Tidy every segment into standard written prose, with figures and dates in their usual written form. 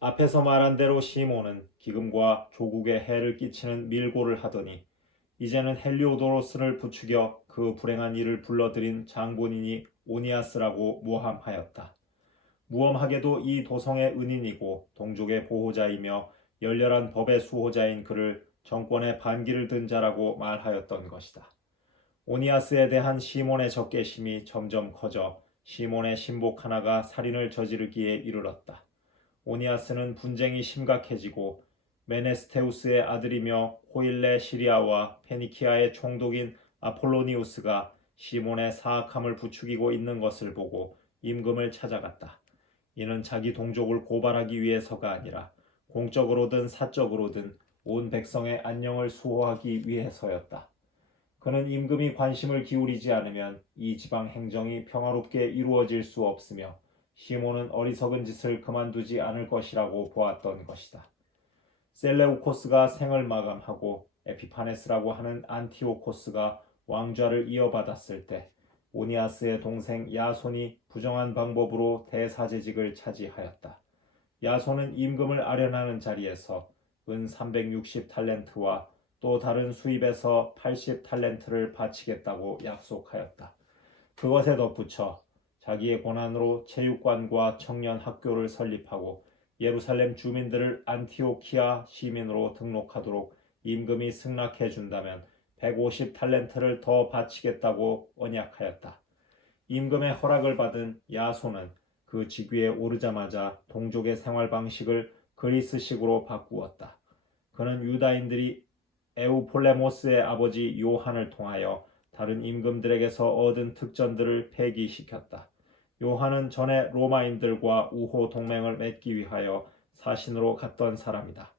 앞에서 말한 대로 시몬은 기금과 조국에 해를 끼치는 밀고를 하더니 이제는 헬리오도로스를 부추겨 그 불행한 일을 불러들인 장본인이 오니아스라고 모함하였다. 무엄하게도 이 도성의 은인이고 동족의 보호자이며 열렬한 법의 수호자인 그를 정권의 반기를 든 자라고 말하였던 것이다. 오니아스에 대한 시몬의 적개심이 점점 커져 시몬의 신복 하나가 살인을 저지르기에 이르렀다. 오니아스는 분쟁이 심각해지고 메네스테우스의 아들이며 호일레 시리아와 페니키아의 총독인 아폴로니우스가 시몬의 사악함을 부추기고 있는 것을 보고 임금을 찾아갔다. 이는 자기 동족을 고발하기 위해서가 아니라 공적으로든 사적으로든 온 백성의 안녕을 수호하기 위해서였다. 그는 임금이 관심을 기울이지 않으면 이 지방 행정이 평화롭게 이루어질 수 없으며 시몬은 어리석은 짓을 그만두지 않을 것이라고 보았던 것이다. 셀레우코스가 생을 마감하고 에피파네스라고 하는 안티오코스가 왕좌를 이어받았을 때 오니아스의 동생 야손이 부정한 방법으로 대사제직을 차지하였다. 야손은 임금을 아련하는 자리에서 은 360탈렌트와 또 다른 수입에서 80탈렌트를 바치겠다고 약속하였다. 그것에 덧붙여 자기의 권한으로 체육관과 청년 학교를 설립하고 예루살렘 주민들을 안티오키아 시민으로 등록하도록 임금이 승낙해 준다면 150탈렌트를 더 바치겠다고 언약하였다. 임금의 허락을 받은 야손은 그 직위에 오르자마자 동족의 생활 방식을 그리스식으로 바꾸었다. 그는 유다인들이 에우폴레모스의 아버지 요한을 통하여 다른 임금들에게서 얻은 특전들을 폐기시켰다. 요한은 전에 로마인들과 우호 동맹을 맺기 위하여 사신으로 갔던 사람이다.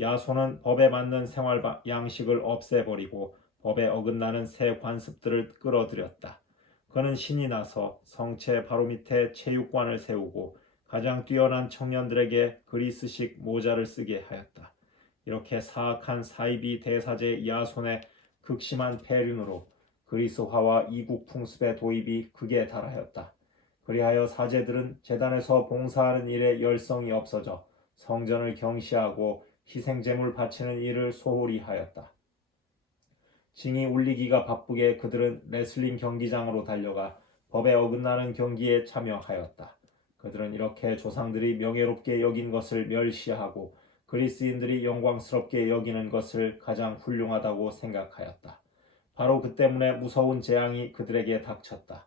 야손은 법에 맞는 생활 양식을 없애버리고 법에 어긋나는 새 관습들을 끌어들였다. 그는 신이 나서 성체 바로 밑에 체육관을 세우고 가장 뛰어난 청년들에게 그리스식 모자를 쓰게 하였다. 이렇게 사악한 사이비 대사제 야손의 극심한 폐륜으로 그리스화와 이국 풍습의 도입이 극에 달하였다. 그리하여 사제들은 제단에서 봉사하는 일에 열성이 없어져 성전을 경시하고 희생제물 바치는 일을 소홀히 하였다. 징이 울리기가 바쁘게 그들은 레슬링 경기장으로 달려가 법에 어긋나는 경기에 참여하였다. 그들은 이렇게 조상들이 명예롭게 여긴 것을 멸시하고 그리스인들이 영광스럽게 여기는 것을 가장 훌륭하다고 생각하였다. 바로 그 때문에 무서운 재앙이 그들에게 닥쳤다.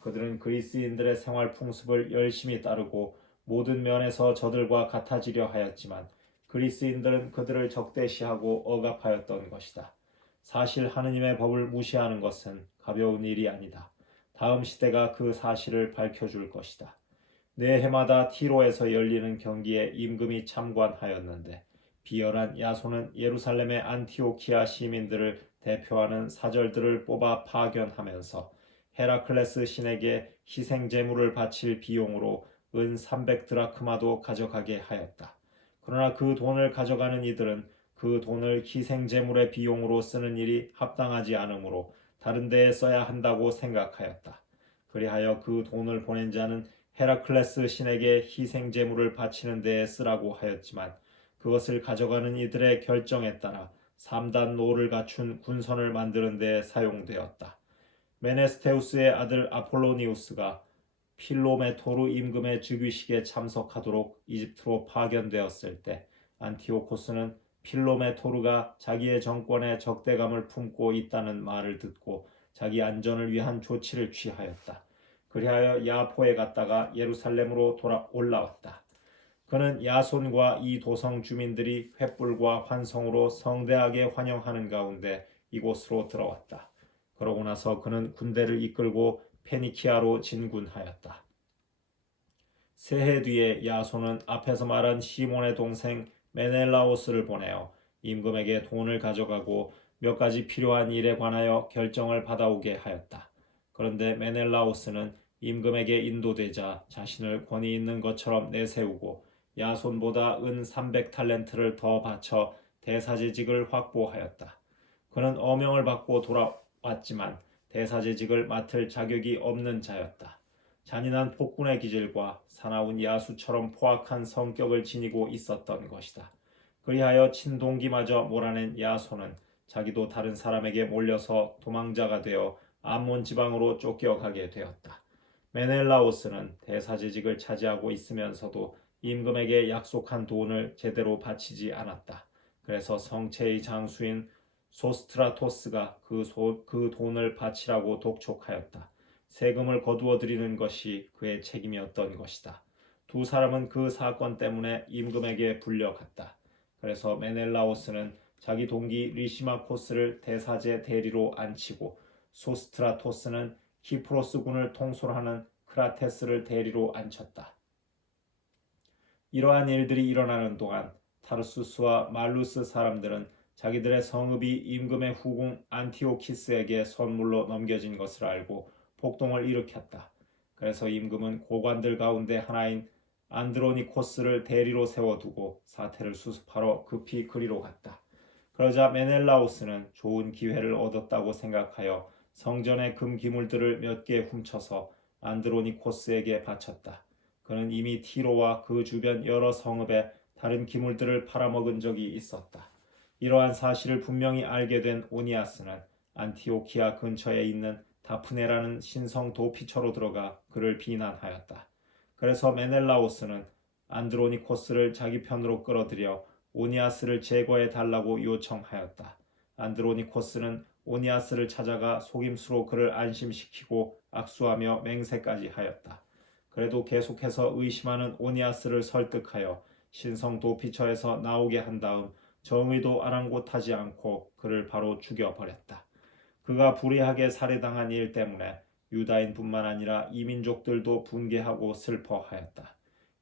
그들은 그리스인들의 생활 풍습을 열심히 따르고 모든 면에서 저들과 같아지려 하였지만 그리스인들은 그들을 적대시하고 억압하였던 것이다. 사실 하느님의 법을 무시하는 것은 가벼운 일이 아니다. 다음 시대가 그 사실을 밝혀줄 것이다. 매 해마다 티로에서 열리는 경기에 임금이 참관하였는데 비열한 야손은 예루살렘의 안티오키아 시민들을 대표하는 사절들을 뽑아 파견하면서 헤라클레스 신에게 희생 제물을 바칠 비용으로 은 300드라크마도 가져가게 하였다. 그러나 그 돈을 가져가는 이들은 그 돈을 희생 제물의 비용으로 쓰는 일이 합당하지 않으므로 다른 데에 써야 한다고 생각하였다. 그리하여 그 돈을 보낸 자는 헤라클레스 신에게 희생 제물을 바치는 데에 쓰라고 하였지만 그것을 가져가는 이들의 결정에 따라 3단 노를 갖춘 군선을 만드는 데에 사용되었다. 메네스테우스의 아들 아폴로니우스가 필로메토르 임금의 즉위식에 참석하도록 이집트로 파견되었을 때 안티오코스는 필로메토르가 자기의 정권에 적대감을 품고 있다는 말을 듣고 자기 안전을 위한 조치를 취하였다. 그리하여 야포에 갔다가 예루살렘으로 올라왔다. 그는 야손과 이 도성 주민들이 횃불과 환성으로 성대하게 환영하는 가운데 이곳으로 들어왔다. 그러고 나서 그는 군대를 이끌고 페니키아로 진군하였다. 새해 뒤에 야손은 앞에서 말한 시몬의 동생 메넬라오스를 보내어 임금에게 돈을 가져가고 몇 가지 필요한 일에 관하여 결정을 받아오게 하였다. 그런데 메넬라오스는 임금에게 인도되자 자신을 권위 있는 것처럼 내세우고 야손보다 은 300탈렌트를 더 바쳐 대사제직을 확보하였다. 그는 어명을 받고 돌아왔지만 대사제직을 맡을 자격이 없는 자였다. 잔인한 폭군의 기질과 사나운 야수처럼 포악한 성격을 지니고 있었던 것이다. 그리하여 친동기마저 몰아낸 야손은 자기도 다른 사람에게 몰려서 도망자가 되어 암몬 지방으로 쫓겨가게 되었다. 메넬라오스는 대사제직을 차지하고 있으면서도 임금에게 약속한 돈을 제대로 바치지 않았다. 그래서 성체의 장수인 소스트라토스가 그 돈을 바치라고 독촉하였다. 세금을 거두어 들이는 것이 그의 책임이었던 것이다. 두 사람은 그 사건 때문에 임금에게 불려갔다. 그래서 메넬라오스는 자기 동기 리시마코스를 대사제 대리로 앉히고 소스트라토스는 키프로스군을 통솔하는 크라테스를 대리로 앉혔다. 이러한 일들이 일어나는 동안 타르수스와 말루스 사람들은 자기들의 성읍이 임금의 후궁 안티오키스에게 선물로 넘겨진 것을 알고 폭동을 일으켰다. 그래서 임금은 고관들 가운데 하나인 안드로니코스를 대리로 세워두고 사태를 수습하러 급히 그리로 갔다. 그러자 메넬라우스는 좋은 기회를 얻었다고 생각하여 성전의 금기물들을 몇 개 훔쳐서 안드로니코스에게 바쳤다. 그는 이미 티로와 그 주변 여러 성읍에 다른 기물들을 팔아먹은 적이 있었다. 이러한 사실을 분명히 알게 된 오니아스는 안티오키아 근처에 있는 다프네라는 신성 도피처로 들어가 그를 비난하였다. 그래서 메넬라오스는 안드로니코스를 자기 편으로 끌어들여 오니아스를 제거해 달라고 요청하였다. 안드로니코스는 오니아스를 찾아가 속임수로 그를 안심시키고 악수하며 맹세까지 하였다. 그래도 계속해서 의심하는 오니아스를 설득하여 신성 도피처에서 나오게 한 다음 정의도 아랑곳하지 않고 그를 바로 죽여버렸다. 그가 불의하게 살해당한 일 때문에 유다인뿐만 아니라 이민족들도 분개하고 슬퍼하였다.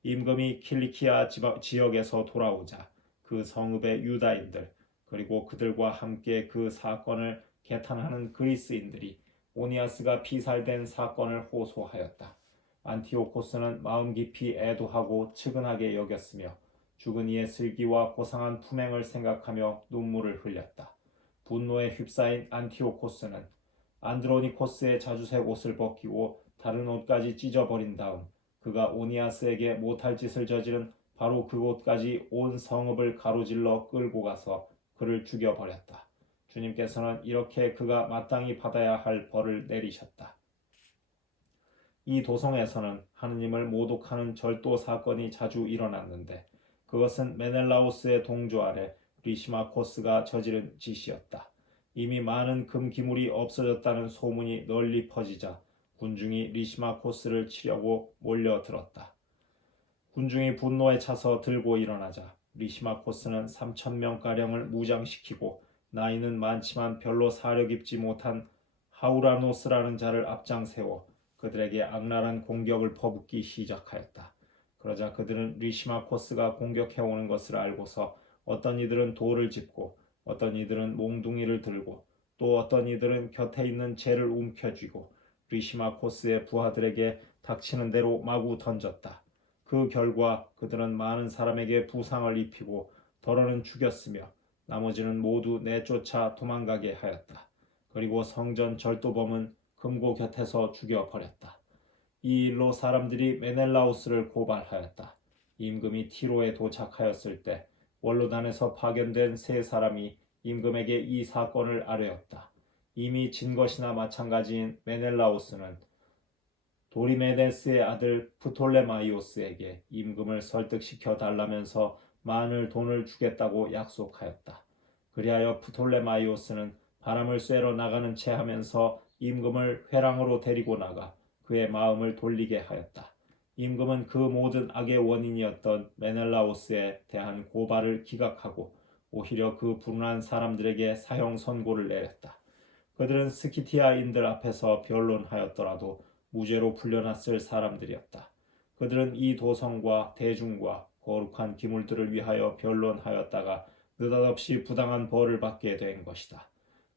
임금이 킬리키아 지역에서 돌아오자 그 성읍의 유다인들 그리고 그들과 함께 그 사건을 개탄하는 그리스인들이 오니아스가 피살된 사건을 호소하였다. 안티오코스는 마음 깊이 애도하고 측은하게 여겼으며 죽은 이의 슬기와 고상한 품행을 생각하며 눈물을 흘렸다. 분노에 휩싸인 안티오코스는 안드로니코스의 자주색 옷을 벗기고 다른 옷까지 찢어버린 다음 그가 오니아스에게 못할 짓을 저지른 바로 그곳까지 온 성읍을 가로질러 끌고 가서 그를 죽여버렸다. 주님께서는 이렇게 그가 마땅히 받아야 할 벌을 내리셨다. 이 도성에서는 하느님을 모독하는 절도 사건이 자주 일어났는데 그것은 메넬라오스의 동조 아래 리시마코스가 저지른 짓이었다. 이미 많은 금기물이 없어졌다는 소문이 널리 퍼지자 군중이 리시마코스를 치려고 몰려들었다. 군중이 분노에 차서 들고 일어나자 리시마코스는 3,000명가량을 무장시키고 나이는 많지만 별로 사려 깊지 못한 하우라노스라는 자를 앞장 세워 그들에게 악랄한 공격을 퍼붓기 시작하였다. 그러자 그들은 리시마코스가 공격해오는 것을 알고서 어떤 이들은 돌을 짚고 어떤 이들은 몽둥이를 들고 또 어떤 이들은 곁에 있는 재를 움켜쥐고 리시마코스의 부하들에게 닥치는 대로 마구 던졌다. 그 결과 그들은 많은 사람에게 부상을 입히고 더러는 죽였으며 나머지는 모두 내쫓아 도망가게 하였다. 그리고 성전 절도범은 금고 곁에서 죽여버렸다. 이 일로 사람들이 메넬라우스를 고발하였다. 임금이 티로에 도착하였을 때 원로단에서 파견된 세 사람이 임금에게 이 사건을 아뢰었다. 이미 진 것이나 마찬가지인 메넬라우스는 도리메데스의 아들 프톨레마이오스에게 임금을 설득시켜 달라면서 많은 돈을 주겠다고 약속하였다. 그리하여 프톨레마이오스는 바람을 쐬러 나가는 채 하면서 임금을 회랑으로 데리고 나가 그의 마음을 돌리게 하였다. 임금은 그 모든 악의 원인이었던 메넬라오스에 대한 고발을 기각하고 오히려 그 불운한 사람들에게 사형 선고를 내렸다. 그들은 스키티아인들 앞에서 변론하였더라도 무죄로 풀려났을 사람들이었다. 그들은 이 도성과 대중과 거룩한 기물들을 위하여 변론하였다가 느닷없이 부당한 벌을 받게 된 것이다.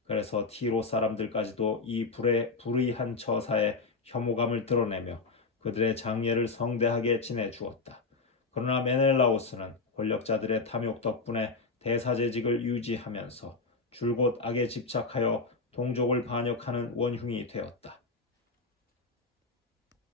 그래서 티로 사람들까지도 이 불의한 처사에 혐오감을 드러내며 그들의 장례를 성대하게 지내주었다. 그러나 메넬라오스는 권력자들의 탐욕 덕분에 대사제직을 유지하면서 줄곧 악에 집착하여 동족을 반역하는 원흉이 되었다.